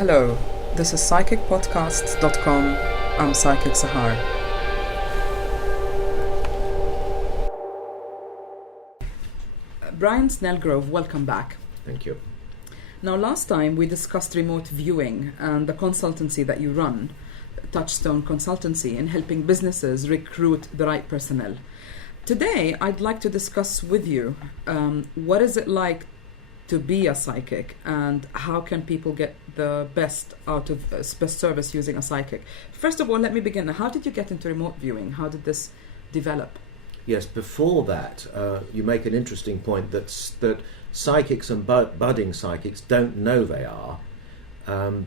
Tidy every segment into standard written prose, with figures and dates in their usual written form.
Hello, this is psychicpodcasts.com. I'm Psychic Sahar. Brian Snell, welcome back. Thank you. Now, last time we discussed remote viewing and the consultancy that you run, Touchstone Consultancy, in helping businesses recruit the right personnel. Today, I'd like to discuss with you what is it like to be a psychic and how can people get the best out of best service using a psychic. First of all, let me begin. How did you get into remote viewing? How did this develop? Yes, before that, you make an interesting point that psychics and budding psychics don't know they are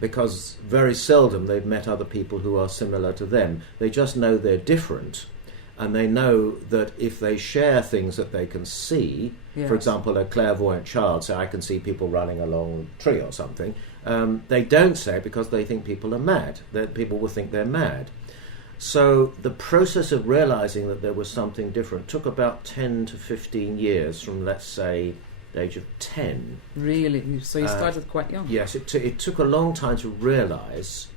because very seldom they've met other people who are similar to them. They just know they're different, and they know that if they share things that they can see, yes. For example, a clairvoyant child, say I can see people running along a tree or something, they don't say it because they think people are mad, that people will think they're mad. So the process of realizing that there was something different took about 10 to 15 years from, let's say, the age of 10. Really? So you started quite young? Yes, it took a long time to realize,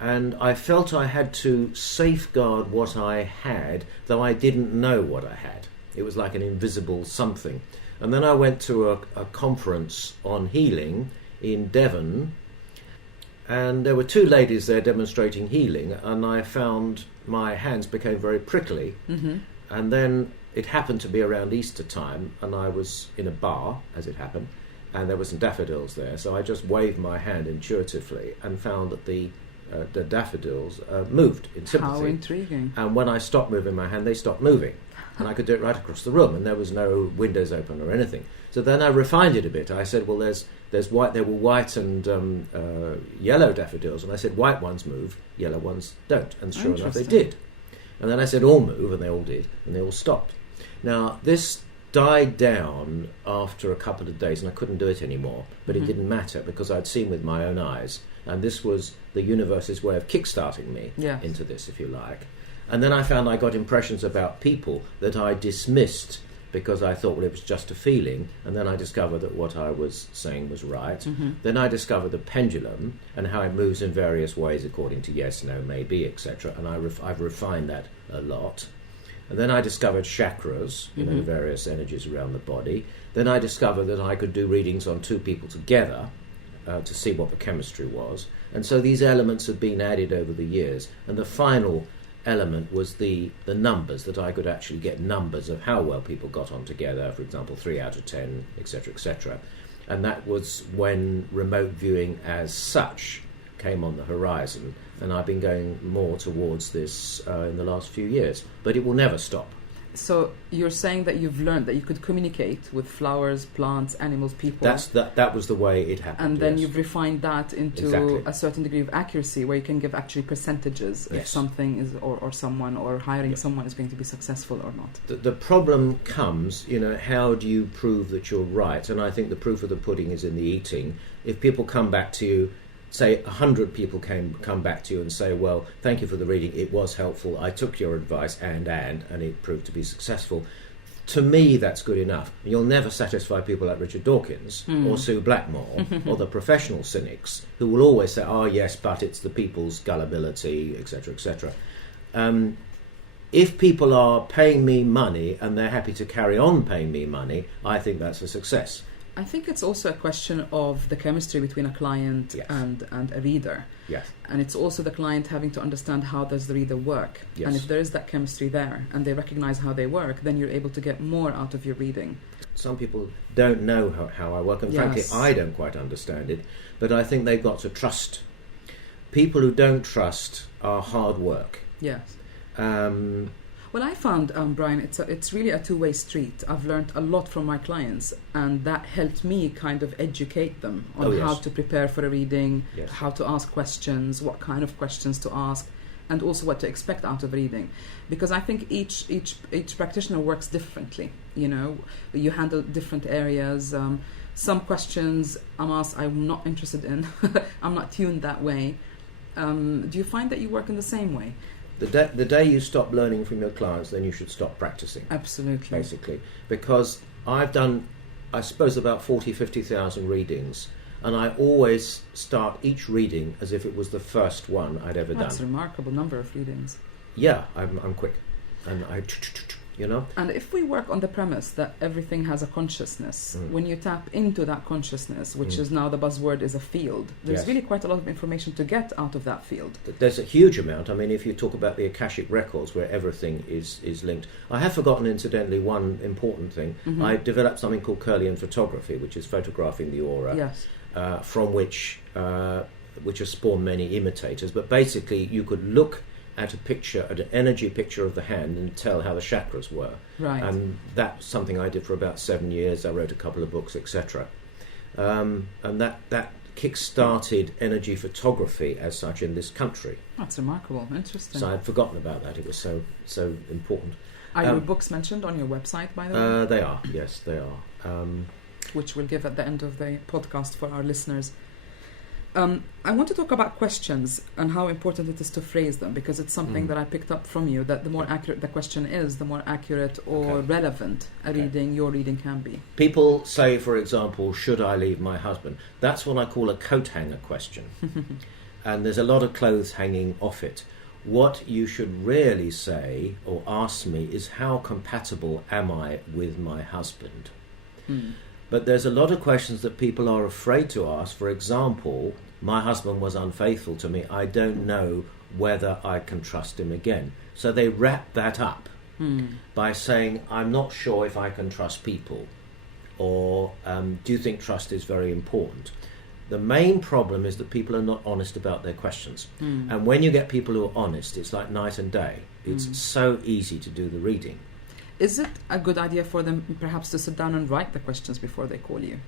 and I felt I had to safeguard what I had, though I didn't know what I had. It was like an invisible something. And then I went to a conference on healing in Devon, and there were two ladies there demonstrating healing, and I found my hands became very prickly. Mm-hmm. And then it happened to be around Easter time, and I was in a bar, as it happened, and there were some daffodils there, so I just waved my hand intuitively and found that the daffodils moved in sympathy. How intriguing. And when I stopped moving my hand, they stopped moving. And I could do it right across the room, and there was no windows open or anything. So then I refined it a bit. I said, well, there's white. There were white and yellow daffodils, and I said white ones move, yellow ones don't. And sure enough, they did. And then I said all move, and they all did, and they all stopped. Now this died down after a couple of days, and I couldn't do it anymore. But it didn't matter because I'd seen with my own eyes, and this was the universe's way of kickstarting me into this, if you like. And then I found I got impressions about people that I dismissed because I thought, well, it was just a feeling. And then I discovered that what I was saying was right. Mm-hmm. Then I discovered the pendulum and how it moves in various ways according to yes, no, maybe, etc. And I've refined that a lot. And then I discovered chakras, you know, the various energies around the body. Then I discovered that I could do readings on two people together to see what the chemistry was. And so these elements have been added over the years. And the final element was the numbers, that I could actually get numbers of how well people got on together, for example 3 out of 10, etc., etc. And that was when remote viewing as such came on the horizon, and I've been going more towards this in the last few years, but it will never stop. So you're saying that you've learned that you could communicate with flowers, plants, animals, people. That was the way it happened. And then you've refined that into a certain degree of accuracy, where you can give actually percentages if something is or someone or hiring someone is going to be successful or not. The problem comes, you know, how do you prove that you're right? And I think the proof of the pudding is in the eating. If people come back to you, say 100 people come back to you and say, well, thank you for the reading, it was helpful, I took your advice and it proved to be successful. To me, that's good enough. You'll never satisfy people like Richard Dawkins or Sue Blackmore or the professional cynics who will always say, oh yes, but it's the people's gullibility, etc., etc. If people are paying me money and they're happy to carry on paying me money, I think that's a success. I think it's also a question of the chemistry between a client and a reader. Yes. And it's also the client having to understand how does the reader work. Yes. And if there is that chemistry there and they recognize how they work, then you're able to get more out of your reading. Some people don't know how I work, and frankly, I don't quite understand it, but I think they've got to trust. People who don't trust are hard work. Yes. Well, I found, Brian, it's really a two-way street. I've learned a lot from my clients, and that helped me kind of educate them on how to prepare for a reading, how to ask questions, what kind of questions to ask, and also what to expect out of reading. Because I think each practitioner works differently. You know, you handle different areas. Some questions I'm asked, I'm not interested in. I'm not tuned that way. Do you find that you work in the same way? The day you stop learning from your clients, then you should stop practicing. Absolutely. Basically. Because I've done, I suppose, about 50,000 readings. And I always start each reading as if it was the first one I'd ever done. That's a remarkable number of readings. Yeah, I'm quick. And you know. And if we work on the premise that everything has a consciousness, when you tap into that consciousness, which is now the buzzword is a field, there's really quite a lot of information to get out of that field. There's a huge amount. I mean, if you talk about the Akashic records where everything is linked. I have forgotten, incidentally, one important thing. I developed something called Kirlian photography, which is photographing the aura, from which has spawned many imitators. But basically, you could look at a picture, at an energy picture of the hand, and tell how the chakras were. Right. And that's something I did for about 7 years. I wrote a couple of books, etc. And that kick-started energy photography as such in this country. That's remarkable. Interesting. So I'd forgotten about that. It was so important. Are your books mentioned on your website, by the way? They are. Yes, they are. Which we'll give at the end of the podcast for our listeners. I want to talk about questions and how important it is to phrase them, because it's something that I picked up from you, that the more accurate the question is, the more accurate or relevant your reading can be. People say, for example, should I leave my husband? That's what I call a coat hanger question. And there's a lot of clothes hanging off it. What you should really say or ask me is, how compatible am I with my husband? But there's a lot of questions that people are afraid to ask. For example, my husband was unfaithful to me. I don't know whether I can trust him again. So they wrap that up by saying, I'm not sure if I can trust people. Or do you think trust is very important? The main problem is that people are not honest about their questions. And when you get people who are honest, it's like night and day. It's so easy to do the reading. Is it a good idea for them perhaps to sit down and write the questions before they call you?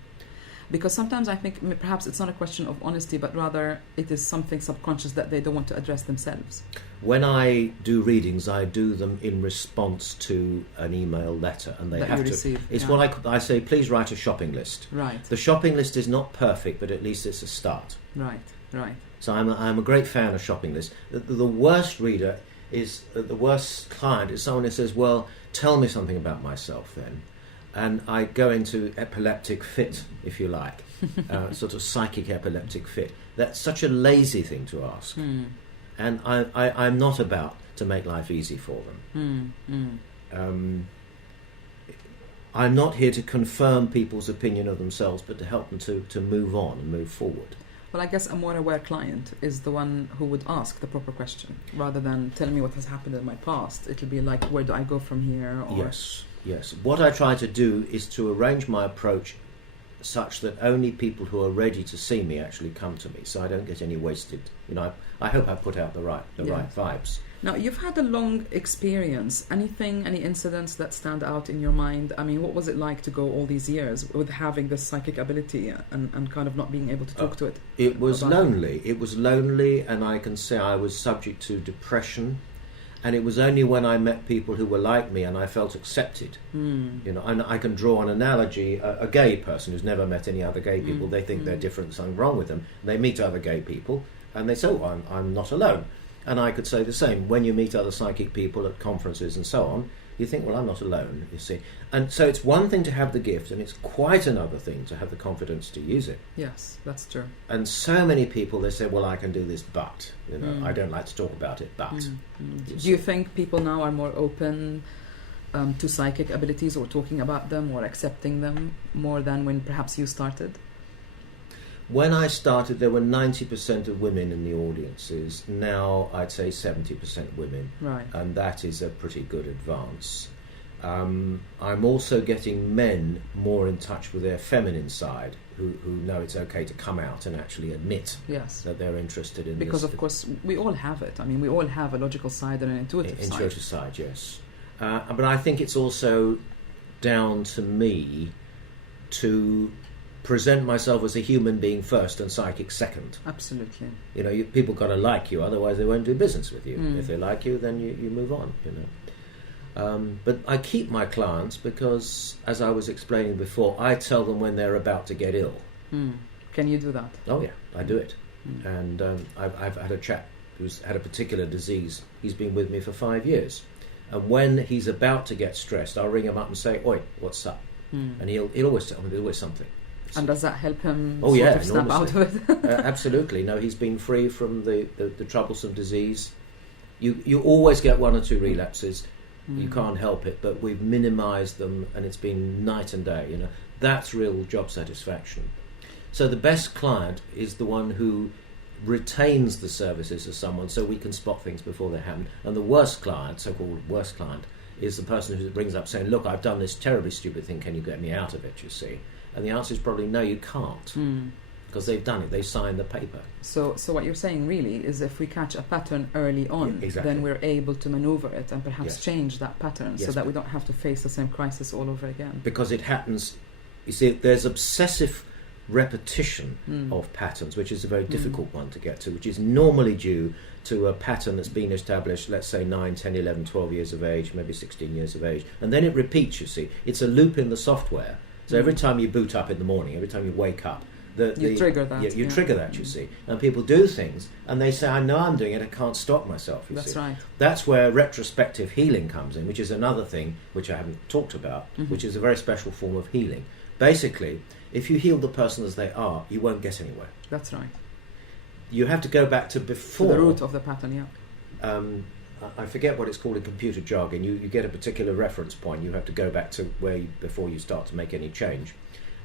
Because sometimes I think perhaps it's not a question of honesty, but rather it is something subconscious that they don't want to address themselves. When I do readings, I do them in response to an email letter, and they that have you to. Receive, it's what I say. Please write a shopping list. Right. The shopping list is not perfect, but at least it's a start. Right. So I'm a great fan of shopping lists. The worst reader is the worst client is someone who says, "Well, tell me something about myself then." And I go into epileptic fit, if you like, sort of psychic epileptic fit. That's such a lazy thing to ask. And I'm not about to make life easy for them. I'm not here to confirm people's opinion of themselves, but to help them to move on and move forward. Well, I guess a more aware client is the one who would ask the proper question, rather than telling me what has happened in my past. It'll be like, where do I go from here? Or Yes. What I try to do is to arrange my approach such that only people who are ready to see me actually come to me, so I don't get any wasted. I hope I put out the right vibes. Now, you've had a long experience. Any incidents that stand out in your mind? I mean, what was it like to go all these years with having this psychic ability and kind of not being able to talk to it? It was lonely. It was lonely, and I can say I was subject to depression. And it was only when I met people who were like me and I felt accepted. And I can draw an analogy. A gay person who's never met any other gay people, they think they're different, something wrong with them. They meet other gay people and they say, "Oh, I'm not alone." And I could say the same. When you meet other psychic people at conferences and so on, you think, well, I'm not alone, you see. And so it's one thing to have the gift, and it's quite another thing to have the confidence to use it. Yes, that's true. And so many people, they say, well, I can do this, but, I don't like to talk about it, but. Do you think people now are more open to psychic abilities, or talking about them, or accepting them more than when perhaps you started? When I started, there were 90% of women in the audiences. Now, I'd say 70% women. Right. And that is a pretty good advance. I'm also getting men more in touch with their feminine side, who know it's okay to come out and actually admit that they're interested in this. Because, of course, we all have it. I mean, we all have a logical side and an intuitive side. Intuitive side, yes. But I think it's also down to me to present myself as a human being first and psychic second. Absolutely. People got to like you, otherwise they won't do business with you. If they like you, then you move on, But I keep my clients because, as I was explaining before, I tell them when they're about to get ill. Can you do that? Oh yeah, I do it. And I've had a chap who's had a particular disease. He's been with me for 5 years. And when he's about to get stressed, I'll ring him up and say, "Oi, what's up?" And he'll always tell me there's always something. And does that help him snap out of it? Absolutely. No, he's been free from the troublesome disease. You always get 1 or 2 relapses. You can't help it, but we've minimised them, and it's been night and day. That's real job satisfaction. So the best client is the one who retains the services of someone, so we can spot things before they happen. And the worst client, so-called worst client, is the person who brings up saying, "Look, I've done this terribly stupid thing. Can you get me out of it?" You see, and the answer is probably no. You can't, because they've done it. They signed the paper. So what you're saying really is, if we catch a pattern early on, then we're able to maneuver it and perhaps change that pattern, so that we don't have to face the same crisis all over again. Because it happens. You see, there's obsessive repetition of patterns, which is a very difficult one to get to, which is normally due to a pattern that's been established, let's say 9, 10, 11, 12 years of age, maybe 16 years of age, and then it repeats. You see, it's a loop in the software. So every time you boot up in the morning, every time you wake up, you trigger that. You trigger that, you see. And people do things, and they say, "I know I'm doing it, I can't stop myself," you see. That's right. That's where retrospective healing comes in, which is another thing which I haven't talked about, which is a very special form of healing. Basically, if you heal the person as they are, you won't get anywhere. That's right. You have to go back to before. To the root of the pattern, I forget what it's called in computer jargon. You get a particular reference point. You have to go back to before you start to make any change.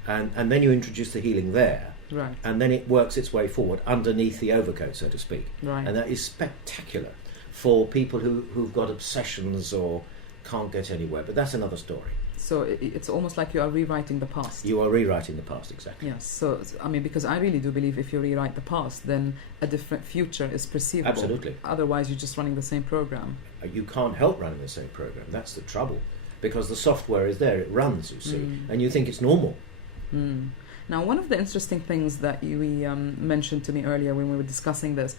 And then you introduce the healing there. Right. And then it works its way forward underneath the overcoat, so to speak. Right. And that is spectacular for people who've got obsessions or can't get anywhere. But that's another story. So it's almost like you are rewriting the past. You are rewriting the past, exactly. Yes. So, because I really do believe if you rewrite the past, then a different future is perceivable. Absolutely. Otherwise, you're just running the same program. You can't help running the same program. That's the trouble. Because the software is there. It runs, you see. And you think it's normal. Now, one of the interesting things that you mentioned to me earlier when we were discussing this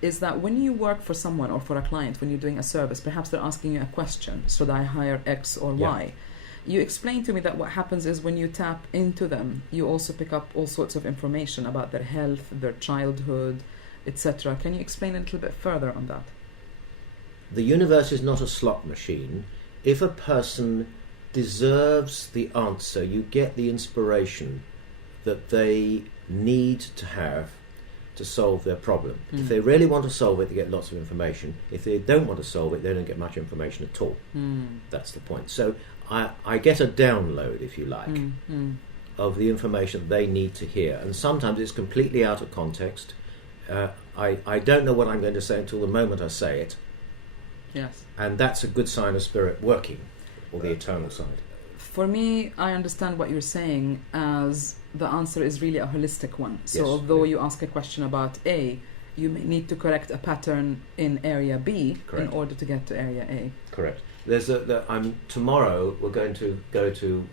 is that when you work for someone or for a client, when you're doing a service, perhaps they're asking you a question, should I hire X or Y? You explained to me that what happens is when you tap into them, you also pick up all sorts of information about their health, their childhood, etc. Can you explain a little bit further on that? The universe is not a slot machine. If a person deserves the answer, you get the inspiration that they need to have to solve their problem. If they really want to solve it, they get lots of information. If they don't want to solve it, they don't get much information at all. That's the point. So I get a download, if you like, of the information they need to hear. And sometimes it's completely out of context. I don't know what I'm going to say until the moment I say it. Yes. And that's a good sign of spirit working, or the eternal side. For me, I understand what you're saying as the answer is really a holistic one. So although you ask a question about A, you may need to correct a pattern in area B in order to get to area A. Correct. Tomorrow we're going to go to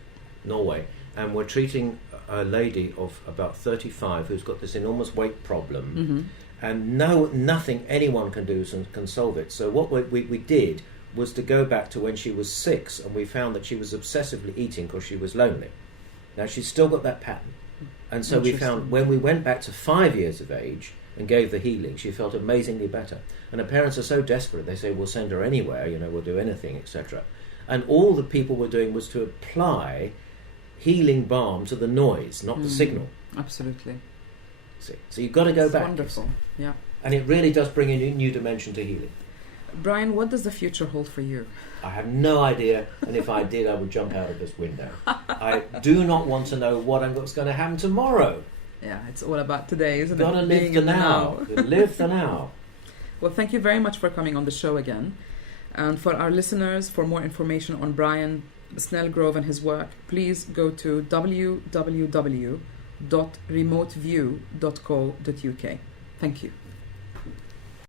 Norway, and we're treating a lady of about 35 who's got this enormous weight problem, and nothing anyone can do can solve it. So what we did was to go back to when she was 6, and we found that she was obsessively eating because she was lonely. Now she's still got that pattern, and so we found when we went back to 5 years of age and gave the healing, she felt amazingly better. And her parents are so desperate, they say, we'll send her anywhere, we'll do anything, etc. And all the people were doing was to apply healing balm to the noise, not the signal. Absolutely. See? So you've got to go back. Wonderful, yeah. And it really does bring a new dimension to healing. Brian, what does the future hold for you? I have no idea, and if I did, I would jump out of this window. I do not want to know what's going to happen tomorrow. Yeah, it's all about today, isn't it? Got to live the now. Live the now. Well, thank you very much for coming on the show again. And for our listeners, for more information on Brian Snellgrove and his work, please go to www.remoteview.co.uk. Thank you.